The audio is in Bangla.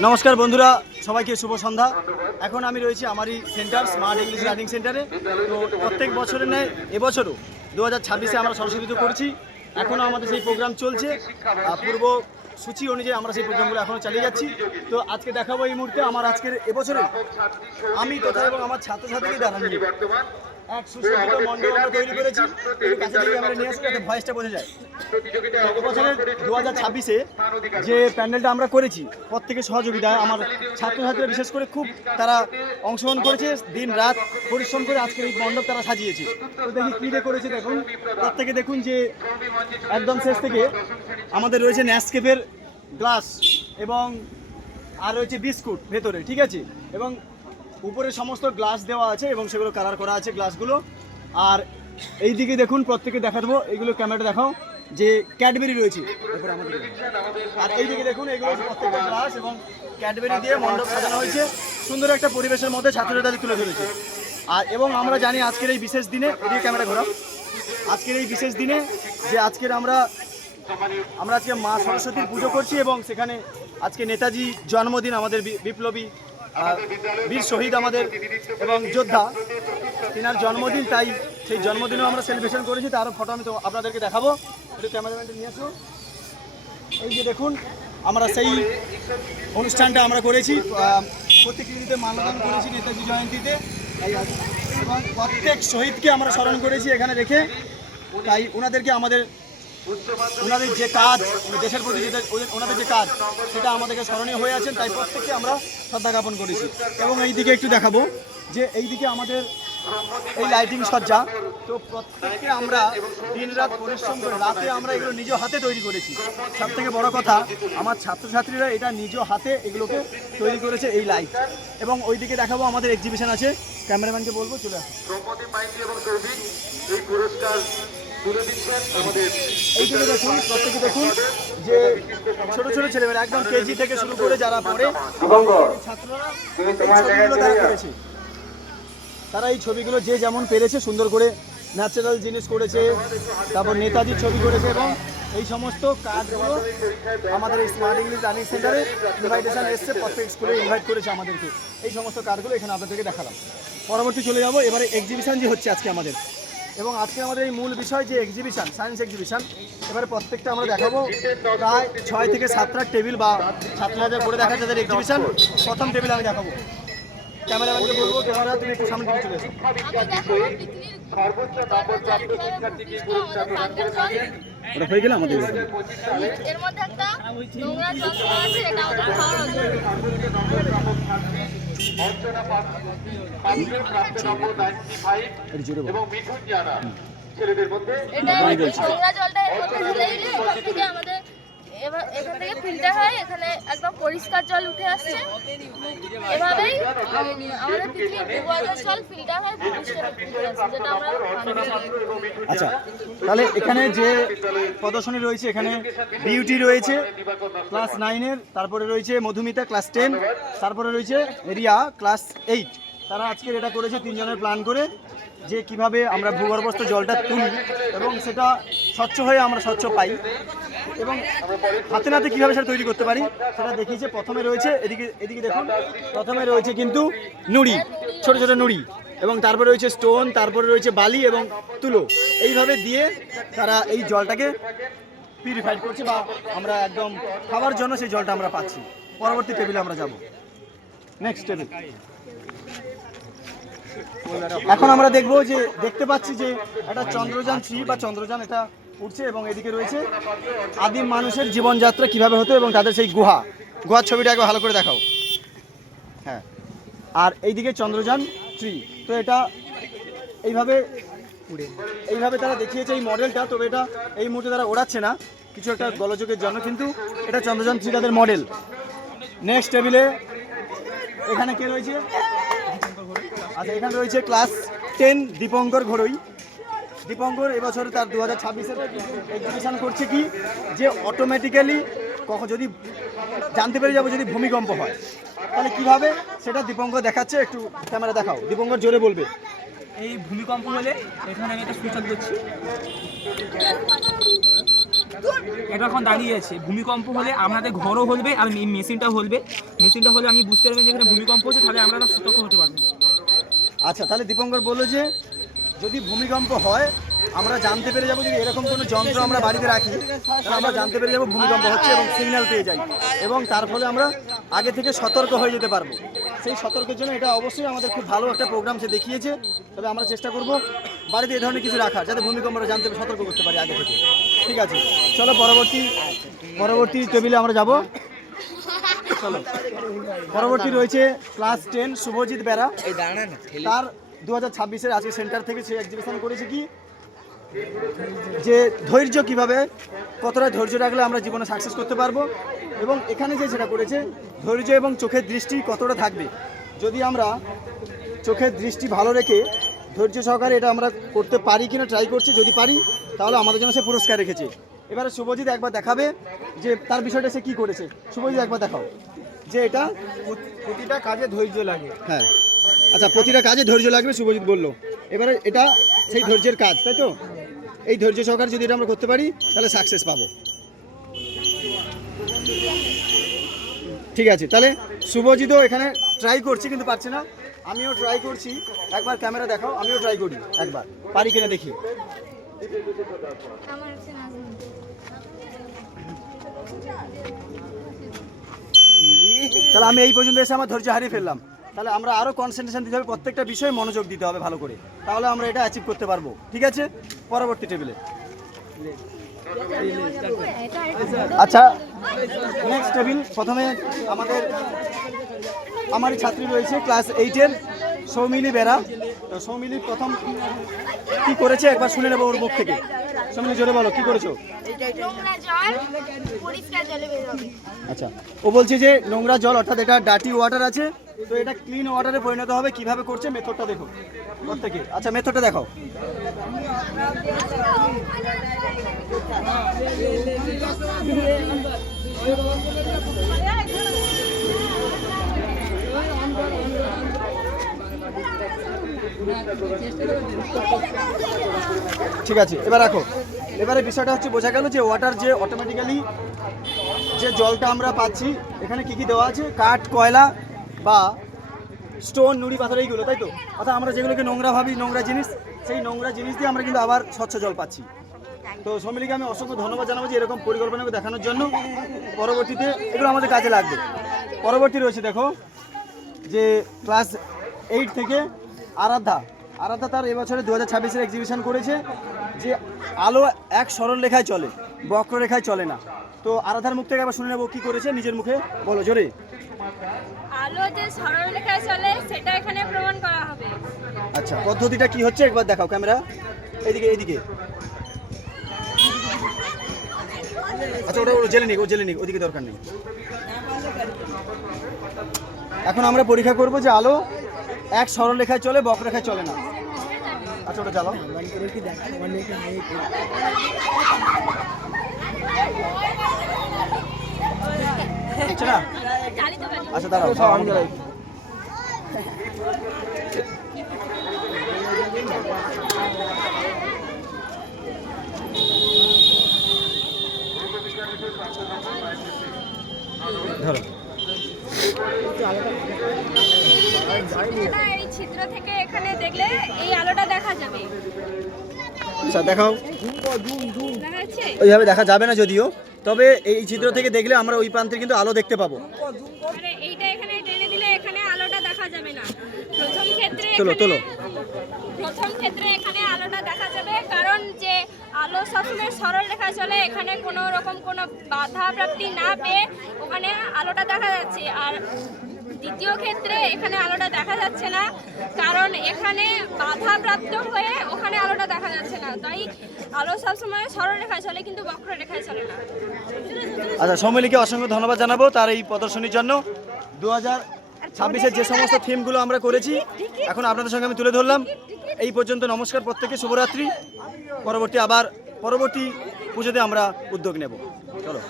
নমস্কার বন্ধুরা, সবাইকে শুভ সন্ধ্যা। এখন আমি রয়েছি আমারই সেন্টার স্মার্ট ইংলিশ লার্নিং সেন্টারে। তো প্রত্যেক বছরের ন্যায় এবছরও 2026-এ আমরা সরস্বতী পুজো করছি। এখনও আমাদের সেই প্রোগ্রাম চলছে, পূর্ব সূচি অনুযায়ী আমরা সেই প্রোগ্রামগুলো এখনও চালিয়ে যাচ্ছি। তো আজকে দেখাবো এই মুহূর্তে আমার আজকের এবছরে আমি তথা এবং আমার ছাত্রছাত্রীকে দাঁড়ানো এক সুসজ্জিত মণ্ডপ আমরা তৈরি করেছি। একটু কাছে থেকে আমরা নিয়ে আসবো যাতে ভয়েসটা বোঝা যায়। এবছরের 2026-এ যে প্যান্ডেলটা আমরা করেছি প্রত্যেকের সহযোগিতায় আমার ছাত্রছাত্রীরা বিশেষ করে খুব তারা অংশগ্রহণ করেছে, দিন রাত পরিশ্রম করে আজকের এই মণ্ডপ তারা সাজিয়েছে। তো দেখি কী দিয়ে করেছে, দেখুন প্রত্যেকে দেখুন যে একদম শেষ থেকে আমাদের রয়েছে নেসকেফের গ্লাস এবং আর রয়েছে বিস্কুট ভেতরে, ঠিক আছে, এবং উপরে সমস্ত গ্লাস দেওয়া আছে এবং সেগুলো কালার করা আছে গ্লাসগুলো। আর এই দিকে দেখুন, প্রত্যেকে দেখা দেবো, এইগুলো ক্যামেরাটা দেখাও যে ক্যাডবেরি রয়েছে আমাদের। আর এই দিকে দেখুন, এগুলো প্রত্যেকটা গ্লাস এবং ক্যাডবেরি দিয়ে মণ্ডপ সাজানো হয়েছে। সুন্দর একটা পরিবেশের মধ্যে ছাত্রছাত্রীদের তুলে ধরেছে। আর এবং আমরা জানি আজকের এই বিশেষ দিনে, এদিকে ক্যামেরা ঘোরাও, আজকের এই বিশেষ দিনে যে আজকের আমরা আজকে মা সরস্বতীর পুজো করছি এবং সেখানে আজকে নেতাজি জন্মদিন, আমাদের বিপ্লবী বীর শহীদ আমাদের এবং যোদ্ধা, তিনার জন্মদিন। তাই সেই জন্মদিনও আমরা সেলিব্রেশন করেছি। তারও ফটো আমি তো আপনাদেরকে দেখাবো। একটু ক্যামেরাম্যানটা নিয়ে আসো। এই যে দেখুন, আমরা সেই অনুষ্ঠানটা আমরা করেছি, প্রতিকৃতিতে মাল্যদান করেছি নেতাজি জয়ন্তীতে, এবং প্রত্যেক শহীদকে আমরা স্মরণ করেছি এখানে রেখে। তাই ওনাদের যে কাজ, দেশের প্রতি ওনাদের যে কাজ, সেটা আমাদেরকে স্মরণীয় হয়ে আছেন। তাই প্রত্যেককে আমরা শ্রদ্ধা জ্ঞাপন করেছি। এবং এই দিকে একটু দেখাবো যে এই দিকে আমাদের এই লাইটিং সজ্জা। তো প্রত্যেককে আমরা দিনরাত পরিশ্রম করে রাতে আমরা এগুলো নিজ হাতে তৈরি করেছি। সব থেকে বড় কথা, আমার ছাত্রছাত্রীরা এটা নিজ হাতে এগুলোকে তৈরি করেছে, এই লাইট। এবং ওই দিকে দেখাবো আমাদের এক্সিবিশন আছে, ক্যামেরাম্যানকে বলবো চলে আসুন। এইদিকে দেখুন, প্রত্যেকে দেখুন যে ছোট ছোট ছেলেমেয়েরা একদম কেজি থেকে শুরু করে যারা পড়ে ছাত্ররা ছবিগুলো তারা করেছে। তারা এই ছবিগুলো যে যেমন পেরেছে সুন্দর করে ন্যাচারাল জিনিস করেছে, তারপর নেতাজির ছবি করেছে। এবং এই সমস্ত কাজগুলো আমাদের এই স্মার্ট ইংলিশ লার্নিং সেন্টারে ইনভাইটেশন এসছে, প্রত্যেক স্কুলে ইনভাইট করেছে আমাদেরকে। এই সমস্ত কাজগুলো এখানে আপনাদেরকে দেখালাম। পরবর্তী চলে যাবো এবারে এক্সিবিশন যে হচ্ছে আজকে আমাদের, এবং আজকে আমাদের এই মূল বিষয় যে এক্সিবিশন, সায়েন্স এক্সিবিশন। এবারে প্রত্যেকটা আমরা দেখাবো প্রায় 6 থেকে 7টা টেবিল বা 7,000 করে দেখা যাদের এক্সিবিশন। প্রথম টেবিল আমি দেখাবো, ক্যামেরাম্যানকে বলবো ক্যামেরা তুমি একটু সামনে দিকে চলে এসো। ওটা হয়ে গেল আমাদের। এর মধ্যে একটা নোংরা যন্ত্র আছে, এটা আমাদের খাওয়ার অজুহাত। এটা নোংরা জলটা এর মধ্যে ঢেলে দিলে এখান থেকে আমাদের এখান থেকে ফিল্টার হয়, এখানে একদম পরিষ্কার জল উঠে আসছে। এভাবেই আমাদের পৃথিবীর ভূগর্ভের জল ফিল্টার হয়, যেটা আমরা পান। আচ্ছা, তাহলে এখানে যে প্রদর্শনী রয়েছে, এখানে বিউটি রয়েছে ক্লাস 9-এর, তারপরে রয়েছে মধুমিতা ক্লাস 10, তারপরে রয়েছে রিয়া ক্লাস 8। তারা আজকের এটা করেছে 3 জনের প্ল্যান করে, যে কিভাবে আমরা ভূগর্ভস্থ জলটা তুলি এবং সেটা স্বচ্ছ হয়ে আমরা স্বচ্ছ পাই, এবং হাতে নাতে কীভাবে সেটা তৈরি করতে পারি সেটা দেখিয়েছে। প্রথমে রয়েছে এদিকে দেখুন, প্রথমে রয়েছে কিন্তু নুড়ি, ছোট ছোট নুড়ি, এবং তারপরে রয়েছে স্টোন, তারপরে রয়েছে বালি এবং তুলো। এইভাবে দিয়ে তারা এই জলটাকে পিউরিফাইড করছে, বা আমরা একদম খাওয়ার জন্য সেই জলটা আমরা পাচ্ছি। পরবর্তী টেবিলে আমরা যাব, নেক্সট টেবিল। এখন আমরা দেখতে পাচ্ছি যে একটা চন্দ্রযান 3 বা চন্দ্রযান এটা উঠছে, এবং এদিকে রয়েছে আদিম মানুষের জীবনযাত্রা কিভাবে হতো এবং তাদের সেই গুহার ছবিটা একবার ভালো করে দেখাও। হ্যাঁ, আর এইদিকে চন্দ্রযান 3। তো এটা এইভাবে তারা দেখিয়েছে এই মডেলটা। তবে এটা এই মুহূর্তে তারা ওড়াচ্ছে না, কিছু একটা গোলযোগের জন্য, কিন্তু এটা চন্দ্রযান 3 তাদের মডেল। নেক্সট টেবিলে এখানে কে রয়েছে? আচ্ছা, এখানে রয়েছে ক্লাস 10 দীপঙ্কর ঘড়ই। দীপঙ্কর এবছর তার 2026-এর এক্সিবিশন করছে কি, যে অটোমেটিক্যালি যদি জানতে পেরে যাবো যদি ভূমিকম্প হয় তাহলে কিভাবে সেটা দীপঙ্কর দেখাচ্ছে। একটু ক্যামেরা দেখাও, দীপঙ্কর জোরে বলবে। এই ভূমিকম্প হলে এখানে আমি একটা সুইচ অন করছি, এটা এখন দাঁড়িয়ে আছে, ভূমিকম্প হলে আমাদের ঘরও হলবে আর মেশিনটা হলবে। মেশিনটা হলে আমি বুঝতে পারবেন যে এখানে ভূমিকম্প হচ্ছে, তাহলে আমরা সতর্ক হতে পারবো। আচ্ছা, তাহলে দীপঙ্কর বললো যে যদি ভূমিকম্প হয় আমরা জানতে পেরে যাবো, যদি এরকম কোনো যন্ত্র আমরা বাড়িতে রাখি তাহলে আমরা জানতে পেরে যাবো ভূমিকম্প হচ্ছে এবং সিগন্যাল পেয়ে যাই, এবং তার ফলে আমরা আগে থেকে সতর্ক হয়ে যেতে পারবো। সেই সতর্কের জন্য এটা অবশ্যই আমাদের খুব ভালো একটা প্রোগ্রাম সে দেখিয়েছে। তবে আমরা চেষ্টা করব বাড়িতে এই ধরনের কিছু রাখার, যাতে ভূমিকম্পটা জানতে সতর্ক করতে পারি আগে থেকে। ঠিক আছে, চলো পরবর্তী টেবিলে আমরা যাব। চলো, পরবর্তী রয়েছে ক্লাস 10 শুভজিৎ বেরা। তার 2026-এর আজকে সেন্টার থেকে সে এক্সিবিশন করেছে কি যে ধৈর্য কিভাবে, কতটা ধৈর্য রাখলে আমরা জীবনে সাকসেস করতে পারবো, এবং এখানে যে সেটা করেছে ধৈর্য এবং চোখের দৃষ্টি কতটা থাকবে। যদি আমরা চোখের দৃষ্টি ভালো রেখে ধৈর্য সহকারে এটা আমরা করতে পারি কিনা ট্রাই করছি, যদি পারি তাহলে আমাদের জন্য সে পুরস্কার রেখেছে। এবারে শুভজিৎ একবার দেখাবে যে তার বিষয়টা সে কী করেছে। শুভজিৎ একবার দেখাও যে এটা প্রতিটা কাজে ধৈর্য লাগে। হ্যাঁ, আচ্ছা, প্রতিটা কাজে ধৈর্য লাগবে শুভজিৎ বললো। এবারে এটা সেই ধৈর্যের কাজ, তাই তো? এই ধৈর্য সহকারে যদি এটা আমরা করতে পারি তাহলে সাকসেস পাবো। ঠিক আছে, তাহলে শুভজিৎও এখানে ট্রাই করছি কিন্তু পারছে না, আমিও ট্রাই করছি। একবার ক্যামেরা দেখাও, আমিও ট্রাই করি একবার, পারি কিনা দেখি। তাহলে আমি এই পর্যন্ত এসে আমার ধৈর্য হারিয়ে ফেললাম। তাহলে আমরা আরও কনসেন্ট্রেশন দিতে হবে, প্রত্যেকটা বিষয়ে মনোযোগ দিতে হবে ভালো করে, তাহলে আমরা এটা অ্যাচিভ করতে পারবো। ঠিক আছে, পরবর্তী টেবিলে। আচ্ছা, নেক্সট টেবিল। প্রথমে আমারই ছাত্রী রয়েছে ক্লাস 8-এর সৌমিলি বেরা। তো সৌমিলি প্রথম কি করেছে একবার শুনে নেবো ওর মুখ থেকে। সৌমিলি, জোরে বলো, কি করেছো? নোংরা জল পরিষ্কার জলে বেরোবে। আচ্ছা, ও বলছে যে নোংরা জল, অর্থাৎ এটা ডার্টি ওয়াটার আছে, তো এটা ক্লিন ওয়াটারে পরিণত হবে। কিভাবে করছে মেথডটা দেখো প্রত্যেকে। আচ্ছা, মেথডটা দেখাও। ঠিক আছে, এবার রাখো। এবারে বিষয়টা হচ্ছে বোঝা গেল যে ওয়াটার যে অটোমেটিক্যালি যে জলটা আমরা পাচ্ছি এখানে কি কি দেওয়া আছে, কাঠ, কয়লা বা স্টোন, নুড়ি, পাথর, এইগুলো, তাই তো? অর্থাৎ আমরা যেগুলোকে নোংরা ভাবি, নোংরা জিনিস, সেই নোংরা জিনিস দিয়ে আমরা কিন্তু আবার স্বচ্ছ জল পাচ্ছি। তো সমিলিকে আমি অসংখ্য ধন্যবাদ জানাবো যে এরকম পরিকল্পনাকে দেখানোর জন্য। পরবর্তীতে এগুলো আমাদের কাজে লাগবে। পরবর্তী রয়েছে দেখো যে ক্লাস 8 থেকে আরাধ্যা তার এবছরে 2026-এর এক্সিবিশন করেছে যে আলো এক সরল রেখায় চলে, বক্ররেখায় চলে না। তো আরাধ্যার মুখ থেকে আবার শুনে নেবো কি করেছে, নিজের মুখে বলো জোরে। আলো যে সরল রেখায় চলে সেটা এখানে প্রমাণ করা হবে। আচ্ছা, পদ্ধতিটা কি হচ্ছে একবার দেখাও ক্যামেরা, এইদিকে। আচ্ছা, ওটা জেনে নিক, ওদিকে দরকার নেই। এখন আমরা পরীক্ষা করব যে আলো এক সরল রেখায় চলে, বক্ররেখায় চলে না। আচ্ছা, ওটা জ্বালাও। আচ্ছা না, আচ্ছা দাঁড়াও, ধরো। এই চিত্র থেকে এখানে দেখলে এই আলোটা দেখা যাবে। আচ্ছা, দেখাও। দেখা যাচ্ছে? ওইভাবে দেখা যাবে না যদিও, তবে এই চিত্র থেকে দেখলে আমরা ওই প্রান্তে কিন্তু আলো দেখতে পাবো। মানে এইটা এখানে টেনে দিলে এখানে আলোটা দেখা যাবে না। প্রথম ক্ষেত্রে এখানে আলোটা দেখা যাবে, কারণ যে আলো সবসময় সরল রেখায় চলে, এখানে কোনো রকম কোনো বাধা প্রাপ্তি না পেয়ে ওখানে আলোটা দেখা যাচ্ছে। আর দ্বিতীয় ক্ষেত্রে এখানে আলোটা দেখা যাচ্ছে না, কারণ এখানে বাধা প্রাপ্ত হয়ে ওখানে আলোটা দেখা যাচ্ছে না। তাই আলো সবসময় সরল রেখায় চলে, কিন্তু বক্র রেখায় চলে না। আচ্ছা, সৌমিলিকে অসংখ্য ধন্যবাদ জানাবো তার এই প্রদর্শনীর জন্য। 2026-এর যে সমস্ত থিমগুলো আমরা করেছি এখন আপনাদের সঙ্গে আমি তুলে ধরলাম। এই পর্যন্ত, নমস্কার প্রত্যেকে, শুভরাত্রি। পরবর্তী পুজোতে আমরা উদ্যোগ নেব। চলো।